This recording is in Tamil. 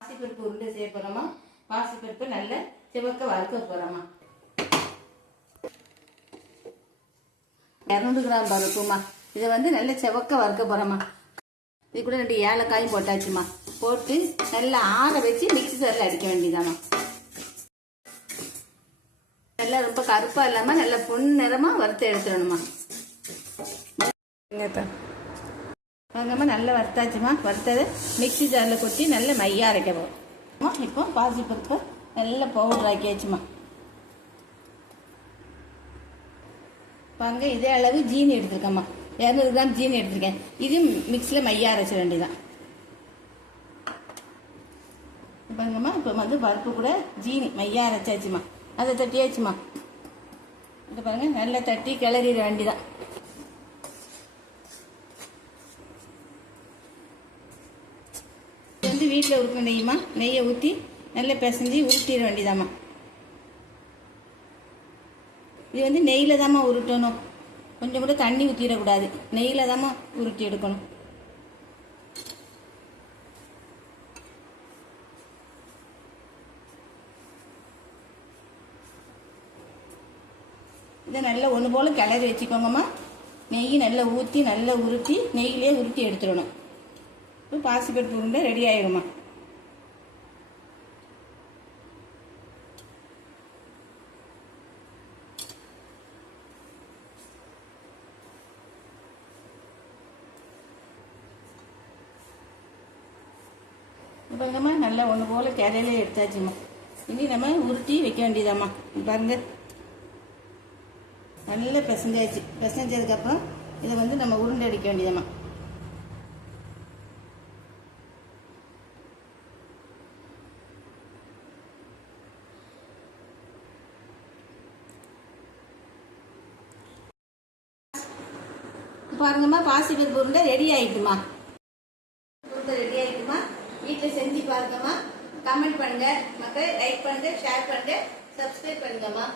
பாசிப்பருப்பு உருண்டை செய்ய போறோமா. பாசிப்பருப்பு நல்ல சிவக்க வறுக்க போறோமா. 200 கிராம் பருப்புமா. இதை நல்ல சிவக்க வறுக்க போறோமா. இது கூட 2 ஏலக்காயும் போட்டாச்சுமா. போட்டு நல்லா ஆற வச்சு மிக்ஸி ஜாரில் அடிக்க வேண்டியதாமா. நல்லா ரொம்ப கருப்பா இல்லாம நல்ல பொன் நிறமா வறுத்து எடுத்துடணுமா. நல்லா வறுத்தாச்சுமா. வறுத்ததை மிக்ஸி ஜாரில் கொட்டி நல்ல மையா அரைக்க போகிறோம். இப்போ பாசிப்பருப்பு நல்ல பவுடர் ஆக்கியாச்சுமா. பாருங்க, இதே அளவு ஜீனி எடுத்துருக்கேம்மா. 200 கிராம் ஜீனி எடுத்துருக்கேன். இது மிக்ஸியில் மையா அரைச்ச வேண்டியதான். பாருங்கம்மா, இப்போ பருப்பு கூட ஜீனி மையா அரைச்சாச்சுமா. அதை தட்டியாச்சுமா. இது பாருங்க, நல்லா தட்டி கிளறிட வேண்டிதான். வீட்டில் உருக்க நெய்யுமா. நெய்யை ஊற்றி நல்லா பிசைஞ்சு உருட்டிட வேண்டியதாம்மா. இது நெய்யில் தாம்மா உருட்டணும். கொஞ்சம் கூட தண்ணி ஊற்றிடக்கூடாது. நெய்யில் தாம்மா உருட்டி எடுக்கணும். இதை நல்லா ஒன்று போல் கிளறி வச்சுக்கோங்கம்மா. நெய் நல்லா ஊற்றி நல்லா உருட்டி நெய்யிலே உருட்டி எடுத்துடணும். இப்போ பாசிப்பருப்பு உருண்டை ரெடி ஆகிடுமா. பாருங்கம்மா, நல்லா ஒன்று போல் கிரையிலே எடுத்தாச்சுமா. இனி நம்ம உருட்டி வைக்க வேண்டியதாம்மா. பாருங்க, நல்லா பிசைஞ்சாச்சு. பிசைஞ்சதுக்கப்புறம் இதை நம்ம உருண்டை அடிக்க வேண்டியதாம்மா. பாருங்கம்மா, பாசிப்பருப்பு உருண்டை ரெடி ஆயிட்டுமா. உருண்டை ரெடி ஆயிட்டுமா. வீட்டில் செஞ்சு பாருங்கம்மா. கமெண்ட் பண்ணுங்க மக்கள். லைக் பண்ணுங்க, ஷேர் பண்ணுங்க, சப்ஸ்கிரைப் பண்ணுங்கம்மா.